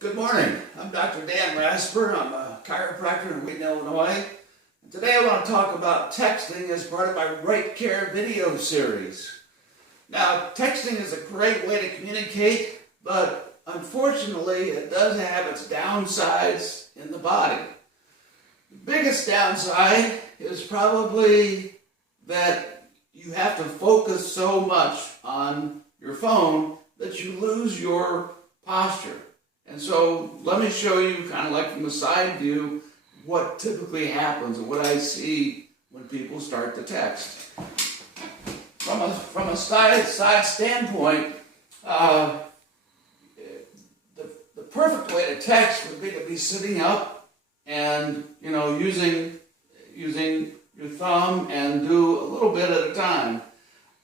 Good morning. I'm Dr. Dan Rasper. I'm a chiropractor in Wheaton, Illinois. And today I want to talk about texting as part of my Right Care video series. Now, texting is a great way to communicate, but unfortunately it does have its downsides in the body. The biggest downside is probably that you have to focus so much on your phone that you lose your posture. And so let me show you, kind of like from the side view, what typically happens and what I see when people start to text. From a side standpoint, the perfect way to text would be to be sitting up and using your thumb and do a little bit at a time.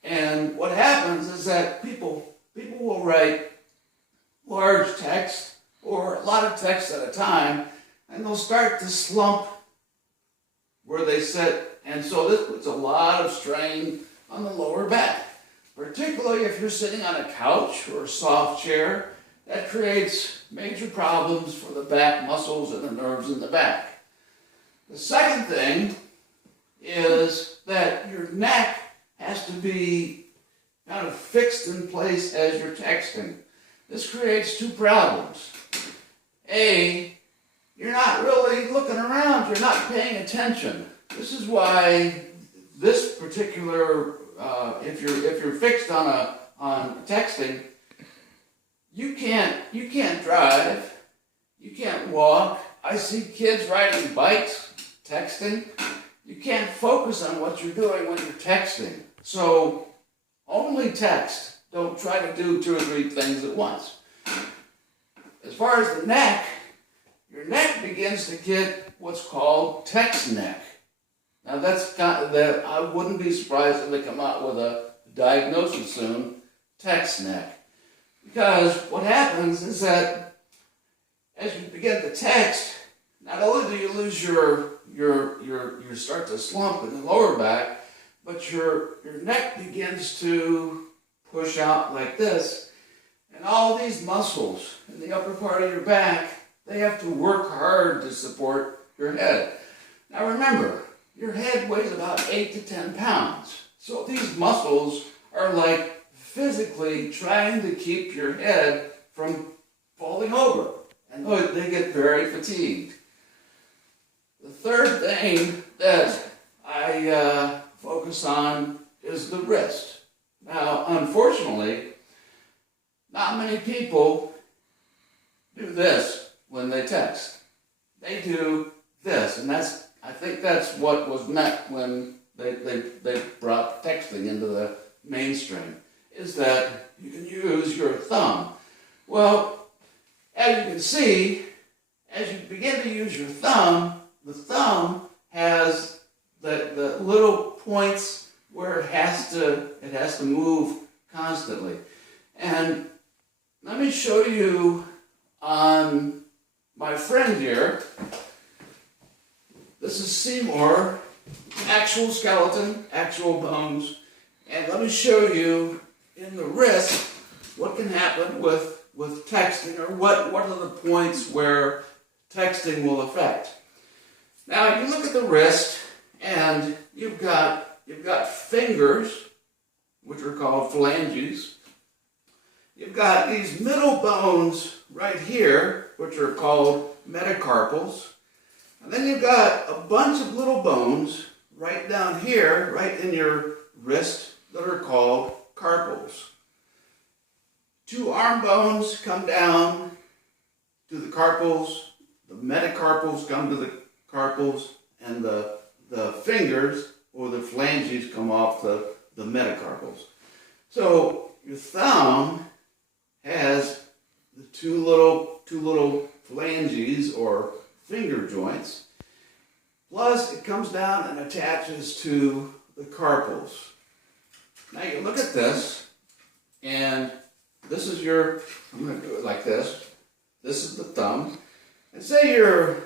And what happens is that people will write large text or a lot of text at a time, and they'll start to slump where they sit, and so this puts a lot of strain on the lower back, particularly if you're sitting on a couch or a soft chair. That creates major problems for the back muscles and the nerves in the back. The second thing is that your neck has to be kind of fixed in place as you're texting. This creates two problems. A, you're not really looking around, you're not paying attention. This is why this particular, if you're fixed on texting, you can't drive, you can't walk. I see kids riding bikes, texting. You can't focus on what you're doing when you're texting. So only text. Don't try to do 2 or 3 things at once. As far as the neck, your neck begins to get what's called text neck. Now I wouldn't be surprised if they come out with a diagnosis soon, text neck. Because what happens is that as you begin to text, not only do you lose your start to slump in the lower back, but your neck begins to push out like this. And all these muscles in the upper part of your back, they have to work hard to support your head. Now remember, your head weighs about 8 to 10 pounds. So these muscles are like physically trying to keep your head from falling over. And they get very fatigued. The third thing that I focus on is the wrist. Now, unfortunately, not many people do this when they text. They do this, and I think that's what was meant when they brought texting into the mainstream, is that you can use your thumb. Well, as you can see, as you begin to use your thumb, the thumb has the little points where it has to move constantly. And let me show you on my friend here. This is Seymour, actual skeleton, actual bones. And let me show you in the wrist what can happen with texting, or what are the points where texting will affect. Now you look at the wrist, and you've got fingers, which are called phalanges. You've got these middle bones right here, which are called metacarpals. And then you've got a bunch of little bones right down here, right in your wrist, that are called carpals. 2 arm bones come down to the carpals, the metacarpals come to the carpals, and the fingers, or the phalanges, come off the metacarpals. So your thumb has the two little phalanges or finger joints, plus it comes down and attaches to the carpals. Now you look at this, and this is I'm going to do it like this. This is the thumb, and say you're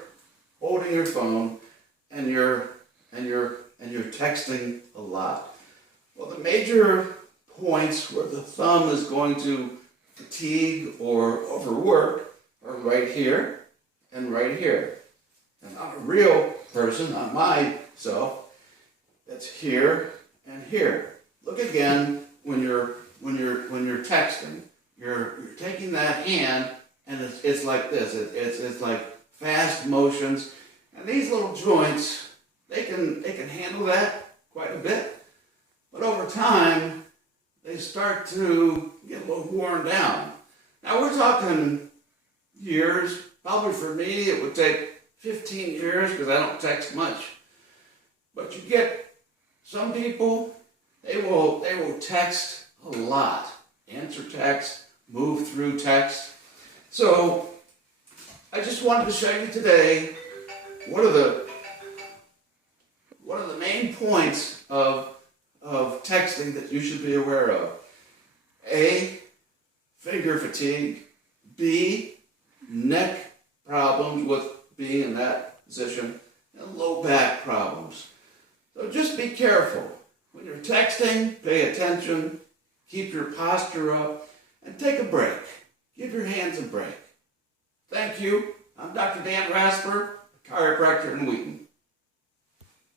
holding your phone and you're texting a lot. Well, the major points where the thumb is going to fatigue or overwork are right here and right here. And I'm a real person, not myself. It's here and here. Look again when you're texting. You're taking that hand and it's like this. It's like fast motions. And these little joints, they can handle that quite a bit. But over time, they start to get a little worn down. Now we're talking years. Probably for me, it would take 15 years because I don't text much. But you get some people, they will text a lot. Answer text, move through text. So I just wanted to show you today what are the main points of texting that you should be aware of. A, finger fatigue. B, neck problems with being in that position. And low back problems. So just be careful. When you're texting, pay attention, keep your posture up, and take a break. Give your hands a break. Thank you. I'm Dr. Dan Rasper, chiropractor in Wheaton.